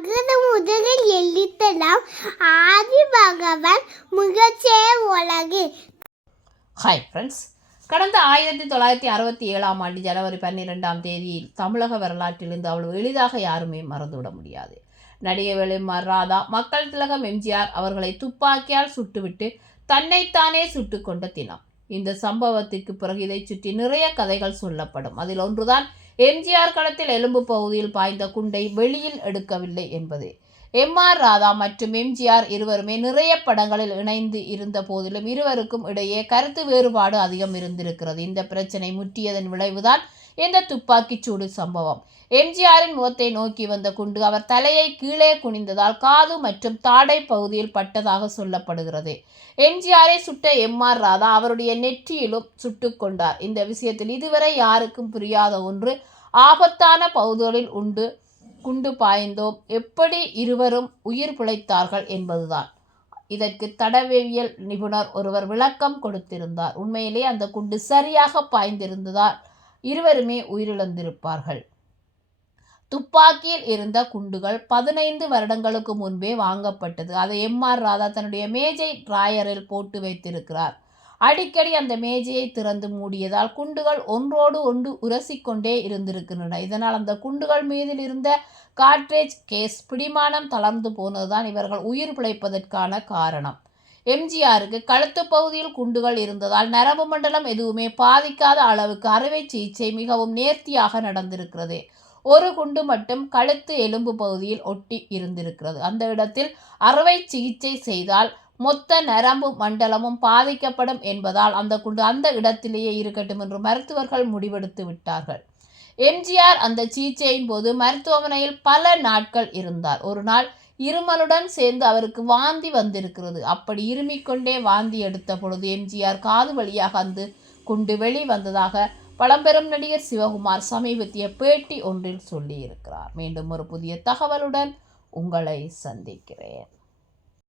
அகர முதலில் எழுத்தலாம். ஆதி பகவான் முகச்சே உலகு. ஹாய் ஃப்ரெண்ட்ஸ் கடந்த ஆயிரத்தி தொள்ளாயிரத்தி அறுபத்தி ஏழாம் ஆண்டு ஜனவரி பன்னிரெண்டாம் தேதியில் தமிழக வரலாற்றிலிருந்து அவ்வளவு எளிதாக யாருமே மறந்துவிட முடியாது. நடிகை வெளிமார் ராதா மக்கள் திலகம் எம்ஜிஆர் அவர்களை துப்பாக்கியால் சுட்டுவிட்டு தன்னைத்தானே சுட்டு கொண்ட தினம். இந்த சம்பவத்திற்கு பிறகு இதைச் சுற்றி நிறைய கதைகள் சொல்லப்படும். அதில் ஒன்றுதான் எம்ஜிஆர் களத்தில் எலும்பு பகுதியில் பாய்ந்த குண்டை வெளியில் எடுக்கவில்லை என்பது. எம் ஆர் ராதா மற்றும் எம்ஜிஆர் இருவருமே நிறைய படங்களில் இணைந்து இருந்த போதிலும் இருவருக்கும் இடையே கருத்து வேறுபாடு அதிகம் இருந்திருக்கிறது. இந்த பிரச்சனை முற்றியதன் விளைவுதான் இந்த துப்பாக்கிச் சூடு சம்பவம். எம்ஜிஆரின் முகத்தை நோக்கி வந்த குண்டு அவர் தலையை கீழே குனிந்ததால் காது மற்றும் தாடை பகுதியில் பட்டதாக சொல்லப்படுகிறது. எம்ஜிஆரை சுட்ட எம் ஆர் ராதா அவருடைய நெற்றியிலும் சுட்டுக்கொண்டார் இந்த விஷயத்தில் இதுவரை யாருக்கும் புரியாத ஒன்று ஆபத்தான பகுதிகளில் உண்டு குண்டு பாய்ந்தோம். எப்படி இருவரும் உயிர் பிழைத்தார்கள் என்பதுதான். இதற்கு தடவியல் நிபுணர் ஒருவர் விளக்கம் கொடுத்திருந்தார். உண்மையிலே அந்த குண்டு சரியாக பாய்ந்திருந்ததால் இருவருமே உயிரிழந்திருப்பார்கள். துப்பாக்கியில் இருந்த குண்டுகள் பதினைந்து வருடங்களுக்கு முன்பே வாங்கப்பட்டது. அதை எம் ஆர் ராதா தன்னுடைய மேஜை டிராயரில் போட்டு வைத்திருக்கிறார். அடிக்கடி அந்த மேஜையை திறந்து மூடியதால் குண்டுகள் ஒன்றோடு ஒன்று உரசிக்கொண்டே இருந்திருக்கின்றன. இதனால் அந்த குண்டுகள் மீதில் இருந்த காட்ரேஜ் கேஸ் பிடிமானம் தளர்ந்து போனதுதான் இவர்கள் உயிர் பிழைப்பதற்கான காரணம். எம்ஜிஆருக்கு கழுத்து பகுதியில் குண்டுகள் இருந்ததால் நரம்பு மண்டலம் எதுவுமே பாதிக்காத அளவுக்கு அறுவை சிகிச்சை மிகவும் நேர்த்தியாக நடந்திருக்கிறது. ஒரு குண்டு மட்டும் கழுத்து எலும்பு பகுதியில் ஒட்டி இருந்திருக்கிறது. அந்த இடத்தில் அறுவை சிகிச்சை செய்தால் மொத்த நரம்பு மண்டலமும் பாதிக்கப்படும் என்பதால் அந்த குண்டு அந்த இடத்திலேயே இருக்கட்டும் என்று மருத்துவர்கள் முடிவெடுத்து விட்டார்கள். எம்ஜிஆர் அந்த சிகிச்சையின் போது மருத்துவமனையில் பல நாட்கள் இருந்தார். ஒரு நாள் இருமலுடன் சேர்ந்து அவருக்கு வாந்தி வந்திருக்கிறது. அப்படி இருமிக்கொண்டே வாந்தி எடுத்த பொழுது எம்ஜிஆர் காது வழியாக அந்த குண்டு வெளி வந்ததாக பழம்பெரும் நடிகர் சிவகுமார் சமீபத்திய பேட்டி ஒன்றில் சொல்லியிருக்கிறார். மீண்டும் ஒரு புதிய தகவலுடன் உங்களை சந்திக்கிறேன்.